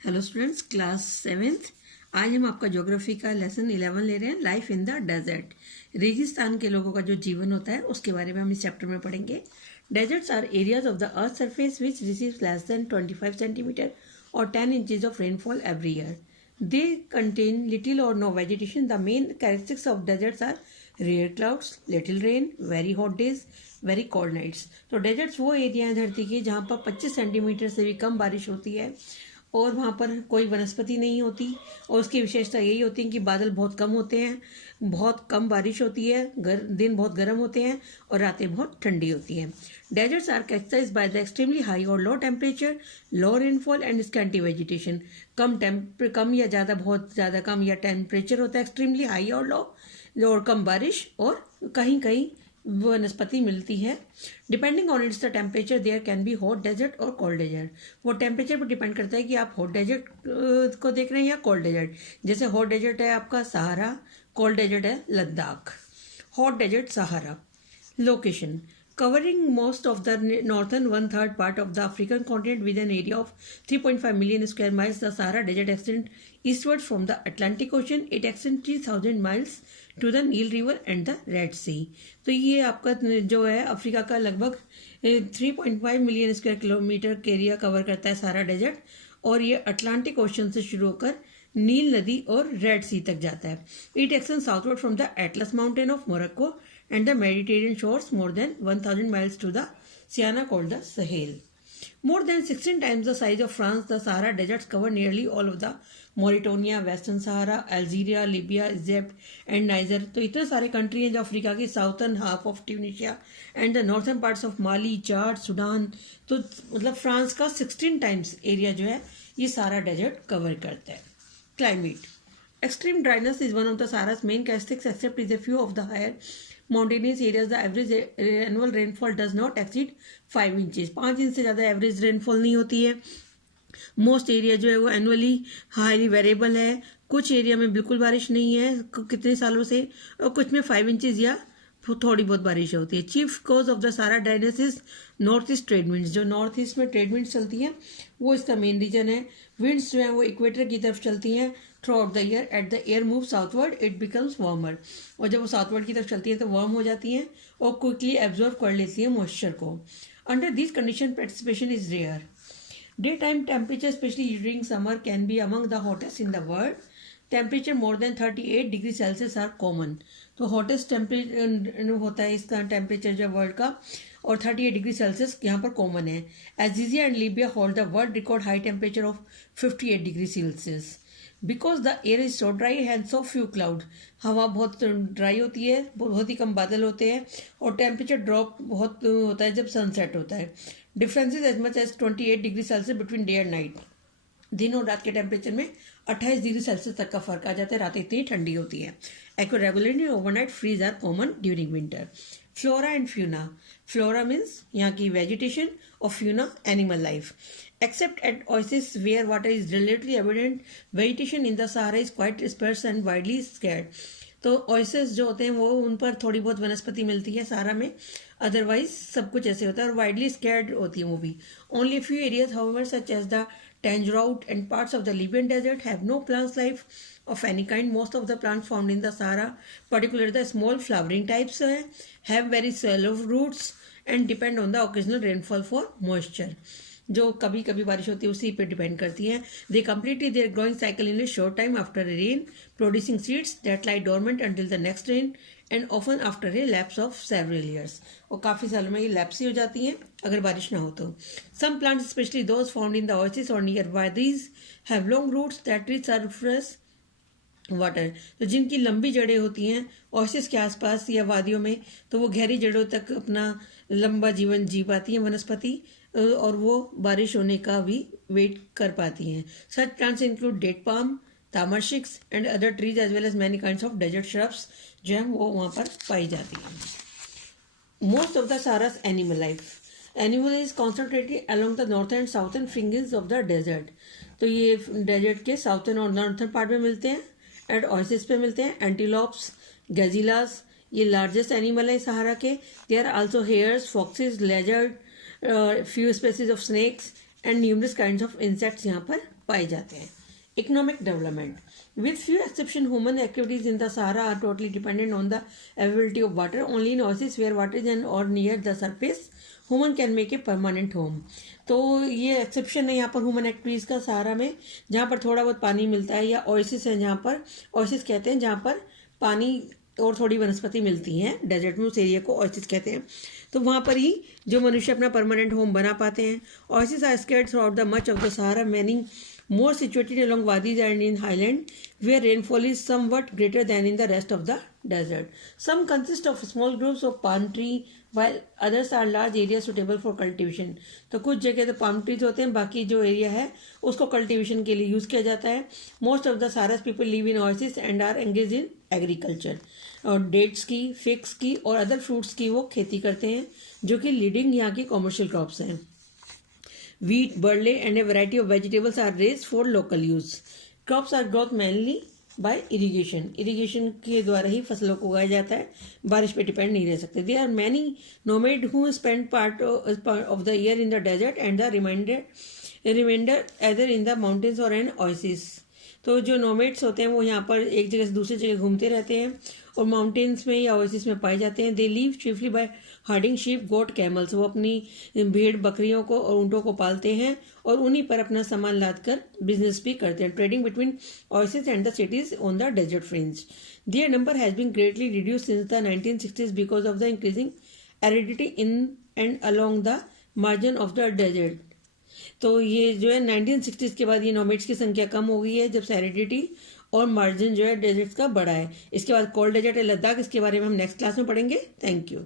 Hello students, class 7th। आज हम आपका ज्योग्राफी का लेसन 11 ले रहे हैं, लाइफ इन द डेजर्ट। रेगिस्तान के लोगों का जो जीवन होता है उसके बारे में हम इस चैप्टर में पढ़ेंगे। Deserts are areas of the earth surface which receives less than 25 centimetre और 10 inches of rainfall every year. They contain little और no vegetation. The main characteristics of deserts are rare clouds, little rain, very hot days, very cold nights. तो deserts वो area है धरती के जहाँ पर 25 centimetre से भी कम बारिश होती है और वहाँ पर कोई वनस्पति नहीं होती। और उसकी विशेषता यही होती है कि बादल बहुत कम होते हैं, बहुत कम बारिश होती है, दिन बहुत गर्म होते हैं और रातें बहुत ठंडी होती हैं। Deserts are characterized by the extremely high और low temperature, low rainfall and scanty vegetation. कम या ज़्यादा, बहुत ज़्यादा कम या टेम्परेचर होता है एक्सट्रीमली हाई और लो, और कम बारिश और कहीं कहीं वनस्पति मिलती है। Depending on its the temperature there can be hot desert और कोल्ड डेजर्ट। वो टेम्परेचर पर डिपेंड करता है कि आप हॉट डेजर्ट को देख रहे हैं या कोल्ड डेजर्ट। जैसे हॉट डेजर्ट है आपका सहारा, कोल्ड डेजर्ट है Ladakh. Hot desert Sahara. Location covering most of the northern one-third part of the African continent with an area of 3.5 million square miles. The Sahara Desert extends eastward from the Atlantic Ocean. It extends 3,000 miles to the Nile River and the Red Sea. तो ये आपका जो है Africa का लगभग 3.5 million square kilometre के area cover करता है सारा डेजर्ट, और ये अटलांटिक ओशन से शुरू होकर नील नदी और रेड सी तक जाता है। It extends southward from the Atlas mountain of Morocco and the Mediterranean shores more than 1,000 miles to the Siena called the Sahel. More than 16 times the size of France, the Sahara deserts cover nearly all of the Mauritania, Western Sahara, Algeria, Libya, Egypt and Niger. तो इतने सारे country हैं जो Africa की southern half of Tunisia and the northern parts of Mali, Chad, Sudan. तो मतलब France का 16 times area जो है ये सारा डेजर्ट कवर करता है। Climate extreme dryness is one of the Sahara's main characteristics, except in a few of the higher mountainous areas. The average annual rainfall does not exceed 5 inches. 5 inch से ज़्यादा average rainfall नहीं होती है। Most area जो है वो annually highly variable है। कुछ एरिया में बिल्कुल बारिश नहीं है कितने सालों से, और कुछ में 5 इंचेस या थोड़ी बहुत बारिश होती है। चीफ कॉज ऑफ द सारा dryness is north east trade winds. जो नॉर्थ ईस्ट में ट्रेड विंड्स चलती हैं वो इसका मेन रीजन है। विंड्स जो है वो इक्वेटर की तरफ चलती हैं through out the year. At the air move southward it becomes warmer, और जब वो साउथवर्ड की तरफ चलती है तो वार्म हो जाती हैं और क्विकली एब्जॉर्व कर लेती है मॉइस्चर को। Under this condition participation is rare. Day time temperature specially during summer can be among the hottest in the world. Temperature more than 38 degree Celsius are common. तो hottest temperature होता है इसका temperature जो world का, और 38 degree Celsius यहाँ पर common है। Algeria and Libya hold the world record high temperature of 58 degree Celsius. Because the air is so dry and so few cloud. हवा बहुत ड्राई होती है, बहुत ही कम बादल होते हैं, और टेम्परेचर ड्रॉप बहुत होता है जब सनसेट होता है। Differences as much as 28 degree Celsius between day and night. दिन और रात के टेम्परेचर में 28 डिग्री सेल्सियस तक का फर्क आ जाता है। रातें इतनी ठंडी होती है। Regularly overnight freeze are common during winter. Flora and fauna. Flora means यहाँ की वेजिटेशन और fauna animal life. Except at oases where water is relatively abundant, vegetation in the Sahara is quite sparse and widely scarce. तो oasis जो होते हैं वो उन पर थोड़ी बहुत वनस्पति मिलती है सहारा में, अदरवाइज सब कुछ ऐसे होता है, और वाइडली स्कैर्ड होती है वो भी। Only few areas however such as the Tangirout and parts of the Libyan desert have no plant life of any kind. Most of the plants found in the Sahara, particularly the small flowering types, have very shallow roots and depend on the occasional rainfall for moisture. जो कभी कभी बारिश होती है उसी पे depend करती है। They completely their growing cycle in a short time after rain, producing seeds that lie dormant until the next rain and often after a lapse of several years. और काफ़ी सालों में ये लैप्स ही हो जाती हैं अगर बारिश ना हो तो। Some plants specially those found in the oasis और near by these have long roots that reach surface water. तो जिनकी लंबी जड़ें होती हैं ओएसिस के आसपास या वादियों में, तो वो गहरी जड़ों तक अपना लंबा जीवन जी पाती हैं वनस्पति, और वो बारिश होने का भी वेट कर पाती हैं। Such plants include date palm, tamarisks and other trees as well as many kinds of desert shrubs जो है वो वहाँ पर पाई जाती हैं। Most of the Sahara's animal life. Animal is concentrated along the northern and southern fringes of the desert. तो ये डेजर्ट के साउथर्न और नॉर्थर्न पार्ट में मिलते हैं, एंड ओएसिस पे मिलते हैं। एंटीलोप्स, गैजिलास ये लार्जेस्ट एनिमल है सहारा के। They are also hares, foxes, lizard, few species of snakes and numerous kinds of insects यहाँ पर पाए जाते हैं। Economic development, with few exception, human activities in the Sahara are totally dependent on the availability of water. Only in oases where water is or near the surface, human can make a permanent home. तो ये exception है यहाँ पर human activities का सहारा में, जहाँ पर थोड़ा बहुत पानी मिलता है, या ओएसिस है जहाँ पर, ओएसिस कहते हैं जहाँ पर पानी और थोड़ी वनस्पति मिलती हैं डेजर्ट में, उस एरिया को ओएसिस कहते हैं। तो वहाँ पर ही जो मनुष्य अपना परमानेंट होम बना पाते हैं। Oasis are spread throughout the much of the Sahara, many more situated along wadis and in highland where rainfall is somewhat greater than in the rest of the desert. Some consist of small groups of palm tree while others are large areas suitable for cultivation. तो कुछ जगह तो palm trees होते हैं, बाकी जो area है उसको कल्टिवेशन के लिए यूज़ किया जाता है। Most of the Saharas people live in oases and are engaged in agriculture. और डेट्स की, फिग्स की और अदर फ्रूट्स की वो खेती करते हैं, जो कि लीडिंग यहाँ की कॉमर्शियल क्रॉप्स हैं। Wheat, barley, and a variety of vegetables are raised for local use. Crops are growth mainly by irrigation. Irrigation के द्वारा ही फसलों को उगाया जाता है, बारिश पे डिपेंड नहीं रह सकते। There are many nomad who spend part of the year in the desert and the remainder either in the mountains or an oasis. तो जो नोमेड्स होते हैं वो यहाँ पर एक जगह से दूसरी जगह घूमते रहते हैं और माउंटेन्स में या ओएसिस में पाए जाते हैं। दे लीव चिफली बाय हार्डिंग शीप, गोट, कैमल्स। वो अपनी भेड़, बकरियों को और ऊँटों को पालते हैं और उन्हीं पर अपना सामान लाद कर बिजनेस भी करते हैं। Trading between oasis and the cities on the desert fringe. Their number has been greatly reduce since the 1960s because of the increasing aridity in and along the margin of the desert. तो ये जो है 1960s के बाद ये nomads की संख्या कम हो गई है, जब से एरिडिटी और मार्जिन जो है डेजर्ट्स का बढ़ा है। इसके बाद कोल्ड डेजर्ट है लद्दाख, इसके बारे में हम नेक्स्ट क्लास में पढ़ेंगे। Thank you.